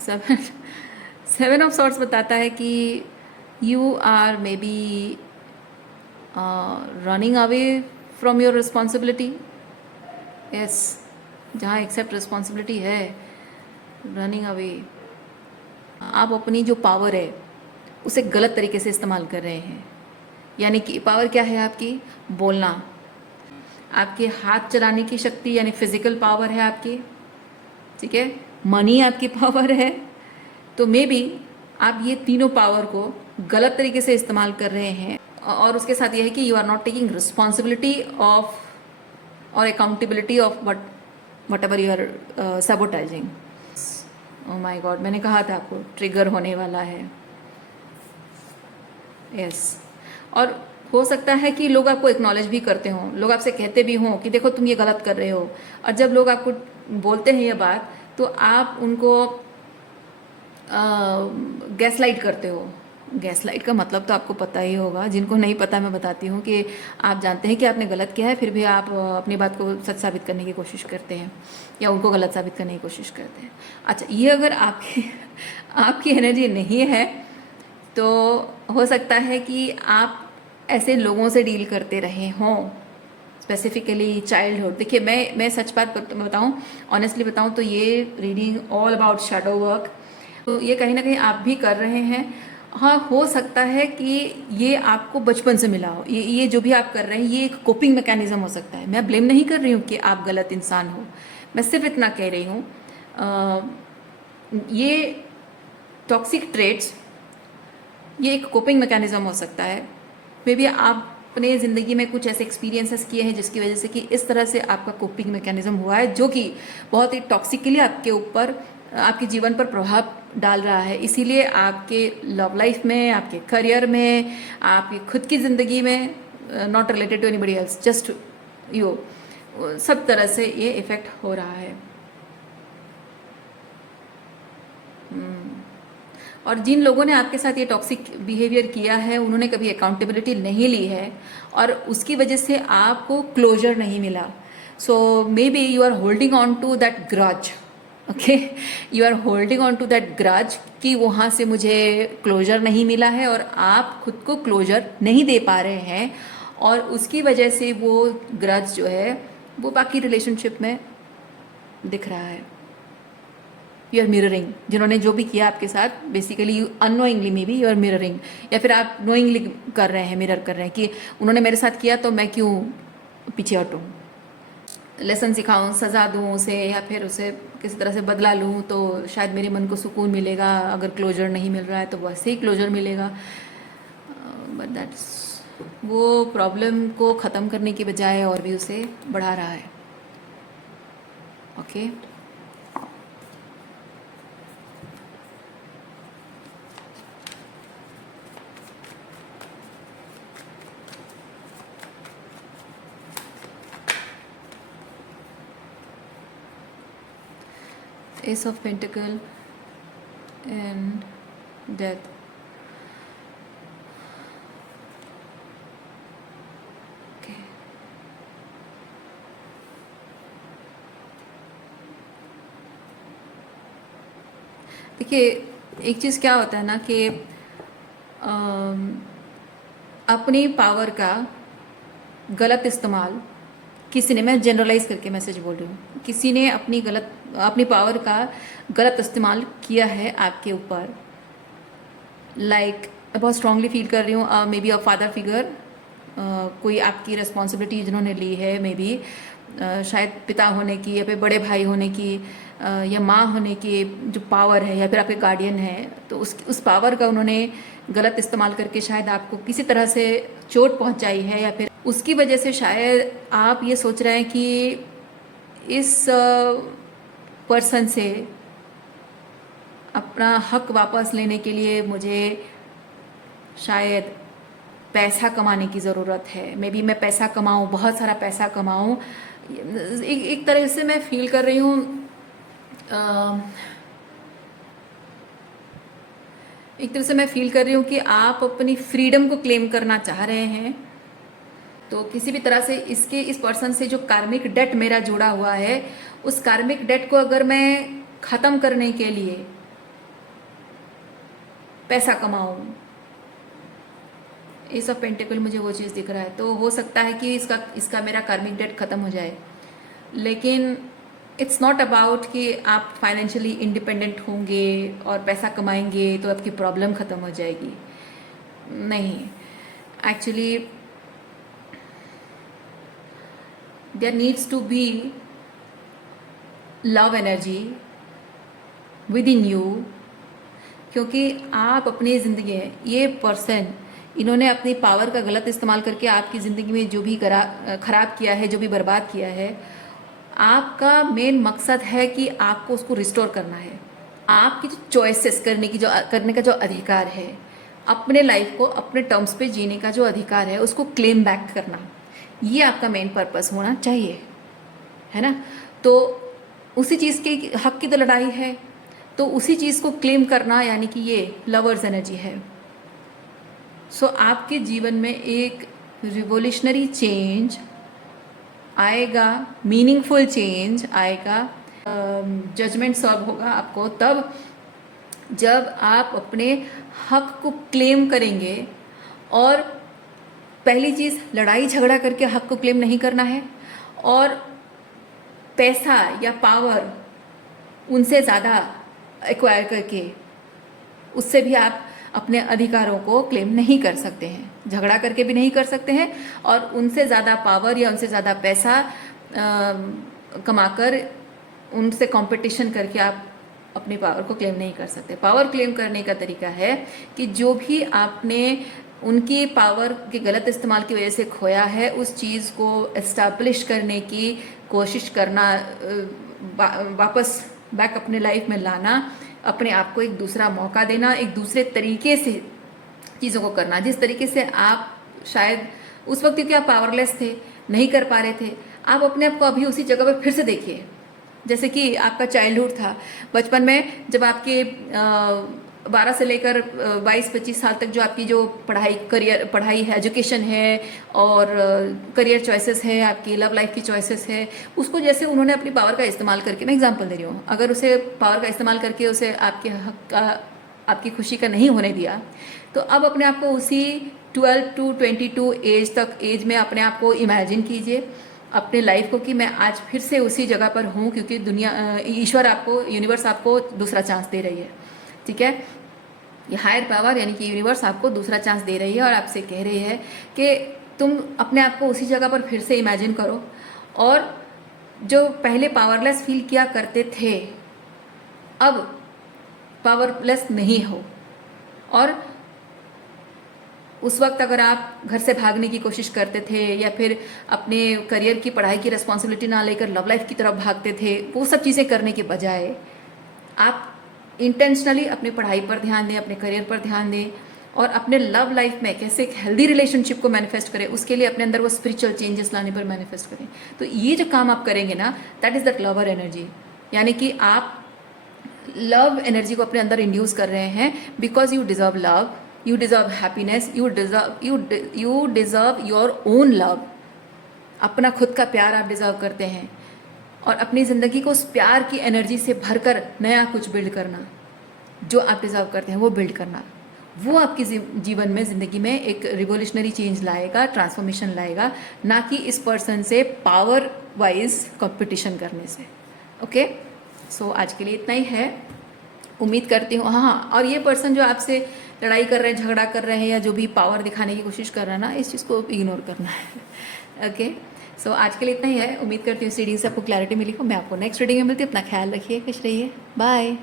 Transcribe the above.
Seven seven of sorts बताता है कि you are maybe running away from your responsibility. Yes, जहाँ accept responsibility है, running away. आप अपनी जो पावर है उसे गलत तरीके से इस्तेमाल कर रहे हैं। यानी कि पावर क्या है आपकी? बोलना। आपके हाथ चलाने की शक्ति यानी फिजिकल पावर है आपकी, ठीक है। मनी आपकी पावर है। तो मे बी आप ये तीनों पावर को गलत तरीके से इस्तेमाल कर रहे हैं। और उसके साथ ये है कि you are not taking responsibility of और accountability of whatever you are sabotaging. Oh my god, मैंने कहा था आपको ट्रिगर होने वाला है। यस, और हो सकता है कि लोग आपको एक्नॉलेज भी करते हों, लोग आपसे कहते भी हों कि देखो तुम ये गलत कर रहे हो। और जब लोग आपको बोलते हैं ये बात, तो आप उनको गैसलाइट करते हो। गैसलाइट का मतलब तो आपको पता ही होगा, जिनको नहीं पता मैं बताती हूँ कि आप जानते हैं कि आपने गलत किया है, फिर भी आप अपनी बात को सच साबित करने की कोशिश करते हैं या उनको गलत साबित करने की कोशिश करते हैं। अच्छा, ये अगर आपकी एनर्जी नहीं है तो हो सकता है कि आप ऐसे लोगों से डील करते रहे हों, स्पेसिफिकली चाइल्डहुड। देखिए, मैं सच बात बताऊं, ऑनेस्टली बताऊं तो ये reading all about shadow work, तो ये कहीं ना कहीं आप भी कर रहे हैं। हाँ, हो सकता है कि ये आपको बचपन से मिला हो। ये जो भी आप कर रहे हैं ये एक कोपिंग मैकेनिज्म हो सकता है। मैं ब्लेम नहीं कर रही हूँ कि आप गलत इंसान हो, मैं सिर्फ इतना कह रही हूँ ये टॉक्सिक ट्रेट्स, ये एक कोपिंग मैकेनिज्म हो सकता है। मे बी आपने ज़िंदगी में कुछ ऐसे एक्सपीरियंसेस किए हैं जिसकी वजह से कि इस तरह से आपका कोपिंग मैकेनिज्म हुआ है, जो कि बहुत ही टॉक्सिकली आपके ऊपर, आपके जीवन पर प्रभाव डाल रहा है। इसीलिए आपके लव लाइफ में, आपके करियर में, आपकी खुद की ज़िंदगी में, not related to anybody else, just you, सब तरह से ये इफ़ेक्ट हो रहा है। और जिन लोगों ने आपके साथ ये टॉक्सिक बिहेवियर किया है उन्होंने कभी अकाउंटेबिलिटी नहीं ली है और उसकी वजह से आपको क्लोजर नहीं मिला। So maybe you are holding on to that grudge, okay, you are holding on to that grudge कि वहाँ से मुझे क्लोजर नहीं मिला है और आप खुद को क्लोजर नहीं दे पा रहे हैं, और उसकी वजह से वो ग्रज जो है वो बाकी रिलेशनशिप में दिख रहा है। यू आर मिररिंग, जिन्होंने जो भी किया आपके साथ, basically you unknowingly maybe you are mirroring, या फिर आप नोइंगली कर रहे हैं, मिरर कर रहे हैं कि उन्होंने मेरे साथ किया तो मैं क्यों पीछे हटूँ, लेसन सिखाऊं, सज़ा दूँ उसे, या फिर उसे किसी तरह से बदला लूँ तो शायद मेरे मन को सुकून मिलेगा। अगर क्लोजर नहीं मिल रहा है तो वैसे ही क्लोजर मिलेगा। बट दैट्स, वो प्रॉब्लम को ख़त्म करने की बजाय और भी उसे बढ़ा रहा है। Okay, Ace of Pentacle and Death. Okay. देखिए, एक चीज़ क्या होता है ना कि अपनी पावर का गलत इस्तेमाल किसी ने, मैं जनरलाइज करके मैसेज बोल रही हूँ, किसी ने अपनी पावर का गलत इस्तेमाल किया है आपके ऊपर। लाइक मैं बहुत स्ट्रांगली फील कर रही हूँ, may be a father figure, कोई आपकी रिस्पॉन्सिबिलिटी जिन्होंने ली है, मे बी शायद पिता होने की या फिर बड़े भाई होने की, या माँ होने की जो पावर है, या फिर आपके गार्डियन है, तो उस पावर का उन्होंने गलत इस्तेमाल करके शायद आपको किसी तरह से चोट पहुँचाई है, या फिर उसकी वजह से शायद आप ये सोच रहे हैं कि इस पर्सन से अपना हक वापस लेने के लिए मुझे शायद पैसा कमाने की ज़रूरत है। मे बी मैं पैसा कमाऊँ, बहुत सारा पैसा कमाऊँ। एक तरह से मैं फील कर रही हूँ, एक तरह से मैं फील कर रही हूँ कि आप अपनी फ्रीडम को क्लेम करना चाह रहे हैं। तो किसी भी तरह से इस पर्सन से जो कार्मिक डेट मेरा जुड़ा हुआ है, उस कार्मिक डेट को अगर मैं ख़त्म करने के लिए पैसा कमाऊं, एस ऑफ पेंटिकल मुझे वो चीज़ दिख रहा है। तो हो सकता है कि इसका मेरा कार्मिक डेट खत्म हो जाए, लेकिन इट्स नॉट अबाउट कि आप फाइनेंशियली इंडिपेंडेंट होंगे और पैसा कमाएंगे तो आपकी प्रॉब्लम खत्म हो जाएगी। नहीं, actually there needs to be love energy within you, क्योंकि आप अपनी ज़िंदगी में ये पर्सन, इन्होंने अपनी पावर का गलत इस्तेमाल करके आपकी ज़िंदगी में जो भी खराब किया है, जो भी बर्बाद किया है, आपका मेन मकसद है कि आपको उसको रिस्टोर करना है। आपकी जो चॉइसेस करने का जो अधिकार है, अपने लाइफ को अपने टर्म्स पे जीने का जो अधिकार है, उसको क्लेम बैक करना, ये आपका मेन पर्पस होना चाहिए, है ना। तो उसी चीज़ के हक की तो लड़ाई है, तो उसी चीज़ को क्लेम करना यानी कि ये लवर्स एनर्जी है। सो आपके जीवन में एक रिवोल्यूशनरी चेंज आएगा, मीनिंगफुल चेंज आएगा, जजमेंट सर्व होगा आपको तब जब आप अपने हक को क्लेम करेंगे। और पहली चीज़, लड़ाई झगड़ा करके हक को क्लेम नहीं करना है, और पैसा या पावर उनसे ज़्यादा एक्वायर करके उससे भी आप अपने अधिकारों को क्लेम नहीं कर सकते हैं, झगड़ा करके भी नहीं कर सकते हैं, और उनसे ज़्यादा पावर या उनसे ज़्यादा पैसा कमाकर उनसे कंपटीशन करके आप अपनी पावर को क्लेम नहीं कर सकते। पावर क्लेम करने का तरीका है कि जो भी आपने उनकी पावर के गलत इस्तेमाल की वजह से खोया है, उस चीज़ को एस्टैब्लिश करने की कोशिश करना, वापस बैक अपने लाइफ में लाना, अपने आप को एक दूसरा मौका देना, एक दूसरे तरीके से चीज़ों को करना, जिस तरीके से आप शायद उस वक्त, क्योंकि आप पावरलेस थे, नहीं कर पा रहे थे, आप अपने आप को अभी उसी जगह पर फिर से देखिए। जैसे कि आपका चाइल्डहुड था, बचपन में जब आपके 12 से लेकर 22-25 साल तक जो आपकी जो पढ़ाई है, एजुकेशन है, और करियर चॉइसेस है, आपकी लव लाइफ की चॉइसेस है, उसको जैसे उन्होंने अपनी पावर का इस्तेमाल करके, मैं एग्जांपल दे रही हूँ, अगर उसे पावर का इस्तेमाल करके उसे आपके हक का, आपकी खुशी का नहीं होने दिया, तो अब अपने आप को उसी 12 to 22 एज में अपने आप को इमेजिन कीजिए, अपने लाइफ को, कि मैं आज फिर से उसी जगह पर हूँ, क्योंकि ईश्वर आपको, यूनिवर्स आपको दूसरा चांस दे रही है। ठीक है, ये हायर पावर यानी कि यूनिवर्स आपको दूसरा चांस दे रही है और आपसे कह रही है कि तुम अपने आप को उसी जगह पर फिर से इमेजिन करो, और जो पहले पावरलेस फील किया करते थे, अब पावरलेस नहीं हो। और उस वक्त अगर आप घर से भागने की कोशिश करते थे, या फिर अपने करियर की, पढ़ाई की रिस्पॉन्सिबिलिटी ना लेकर लव लाइफ की तरफ भागते थे, वो सब चीज़ें करने के बजाय आप इंटेंशनली अपनी पढ़ाई पर ध्यान दें, अपने करियर पर ध्यान दें, और अपने लव लाइफ में कैसे एक हेल्दी रिलेशनशिप को मैनिफेस्ट करें, उसके लिए अपने अंदर वो स्पिरिचुअल चेंजेस लाने पर मैनिफेस्ट करें। तो ये जो काम आप करेंगे ना, that is that lover energy, यानी कि आप लव एनर्जी को अपने अंदर इंड्यूस कर रहे हैं, because you deserve love, you deserve happiness, you deserve your own love. अपना खुद का प्यार आप डिजर्व करते हैं, और अपनी ज़िंदगी को उस प्यार की एनर्जी से भरकर नया कुछ बिल्ड करना, जो आप डिजर्व करते हैं वो बिल्ड करना, वो आपकी जीवन में, ज़िंदगी में एक रिवोल्यूशनरी चेंज लाएगा, ट्रांसफॉर्मेशन लाएगा, ना कि इस पर्सन से पावर वाइज कंपटीशन करने से। ओके, सो आज के लिए इतना ही है, उम्मीद करती हूँ। हाँ, और ये पर्सन जो आपसे लड़ाई कर रहे हैं, झगड़ा कर रहे हैं, या जो भी पावर दिखाने की कोशिश कर रहा है ना, इस चीज़ को इग्नोर करना है। ओके, सो आज के लिए इतना ही है। उम्मीद करती हूँ इस रीडिंग से आपको क्लैरिटी मिली हो। मैं आपको नेक्स्ट रीडिंग में मिलती हूँ। अपना ख्याल रखिए, खुश रहिए, बाय।